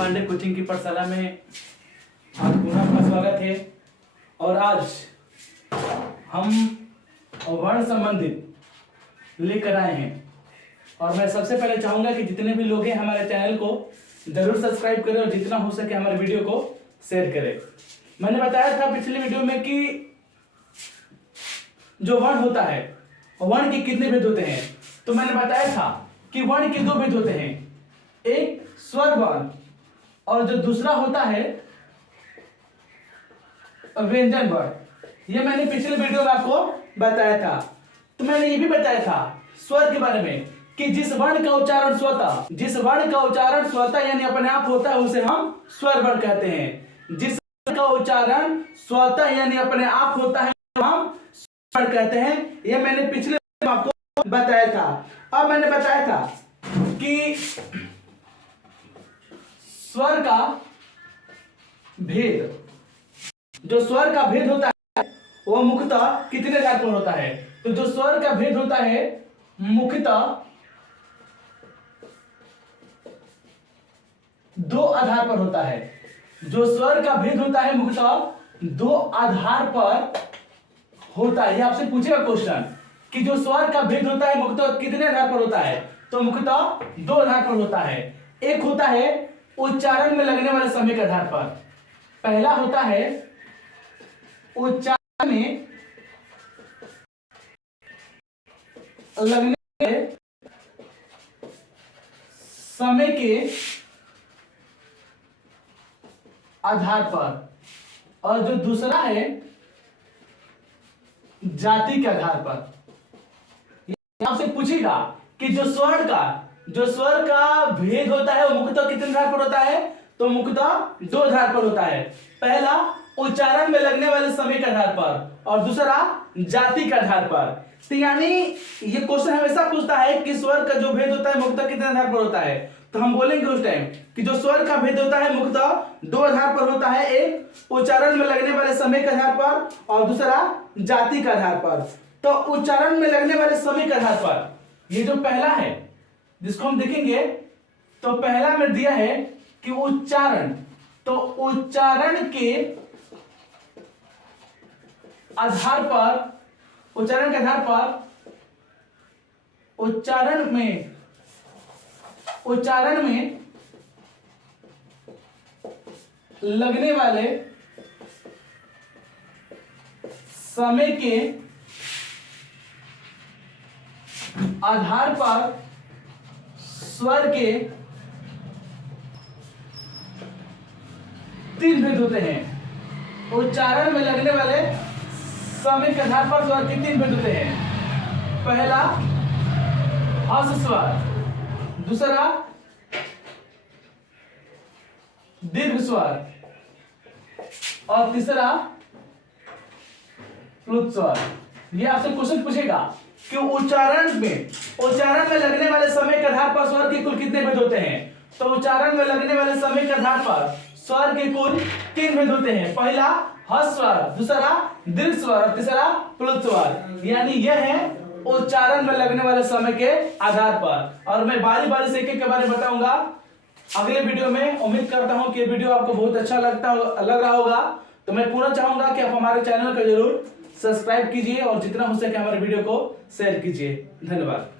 Pandey coaching की पाठशाला में आप पुनः आपका स्वागत है। और आज हम वर्ण संबंधित लेकर आए हैं। और मैं सबसे पहले चाहूंगा कि जितने भी लोग हैं हमारे चैनल को जरूर सब्सक्राइब करें और जितना हो सके हमारे वीडियो को शेयर करें। मैंने बताया था पिछले वीडियो में कि जो वर्ण होता है वर्ण के कितने भेद होते हैं। तो मैंने बताया था कि वर्ण के दो भेद होते हैं, एक स्वर वर्ण और जो दूसरा होता है व्यंजन वर्ण। ये मैंने पिछले वीडियो में आपको बताया था। तो मैंने ये भी बताया था स्वर के बारे में कि जिस वर्ण का उच्चारण स्वतः यानी अपने आप होता है उसे हम स्वर वर्ण कहते हैं। जिस वर्ण का उच्चारण स्वतः यानी अपने आप होता है हम स्वर वर्ण कहते हैं। ये मैंने पिछले वीडियो में आपको बताया था। अब मैंने बताया था कि स्वर का भेद, जो स्वर का भेद होता है वो मुख्यतः कितने आधार पर होता है। तो जो स्वर का भेद होता है मुख्यतः दो आधार पर होता है। जो स्वर का भेद होता है मुख्यतः दो आधार पर होता है। ये आपसे पूछेगा क्वेश्चन कि जो स्वर का भेद होता है मुख्यतः कितने आधार पर होता है। तो मुख्यतः दो आधार पर होता है। एक होता है उच्चारण में लगने वाले समय के आधार पर। पहला होता है उच्चारण में लगने वाले समय के आधार पर और जो दूसरा है जाति के आधार पर। आपसे पूछेगा कि जो स्वर का भेद होता है वो मुख्यतः कितने आधार पर होता है। तो मुख्यतः दो आधार पर होता है। पहला उच्चारण में लगने वाले समय के आधार पर और दूसरा जाति के आधार पर। तो यानी ये क्वेश्चन हमेशा पूछता है कि स्वर का जो भेद होता है मुख्यतः कितने आधार पर होता है। तो हम बोलेंगे उस टाइम कि जो स्वर का भेद होता है मुख्यतः दो आधार पर होता है, एक उच्चारण में लगने वाले समय के आधार पर और दूसरा जाति के आधार पर। तो उच्चारण में लगने वाले समय के आधार पर ये जो पहला है जिसको हम देखेंगे, तो पहला में दिया है कि उच्चारण, तो उच्चारण के आधार पर, उच्चारण के आधार पर उच्चारण में लगने वाले समय के आधार पर स्वर के तीन भेद होते हैं। उच्चारण में लगने वाले समय के आधार पर स्वर के तीन भेद होते हैं। पहला हर्ष स्वर, दूसरा दीर्घ स्वर और तीसरा प्लुत स्वर। ये आपसे क्वेश्चन पूछेगा कि उच्चारण में लगने वाले समय के आधार पर स्वर के कुल कितने भेद होते हैं। तो उच्चारण में लगने वाले समय के आधार पर स्वर के कुल तीन भेद होते हैं। पहला हर्ष स्वर, दूसरा दीर्घ स्वर और तीसरा प्लुत स्वर। यानी यह है उच्चारण में लगने वाले समय के आधार पर। और मैं बारी बारी से एक एक के बारे में बताऊंगा अगले वीडियो में। उम्मीद करता हूं कि वीडियो आपको बहुत अच्छा लग रहा होगा। तो मैं पूरा चाहूंगा कि आप हमारे चैनल को जरूर सब्सक्राइब कीजिए और जितना हो सके हमारे वीडियो को शेयर कीजिए। धन्यवाद।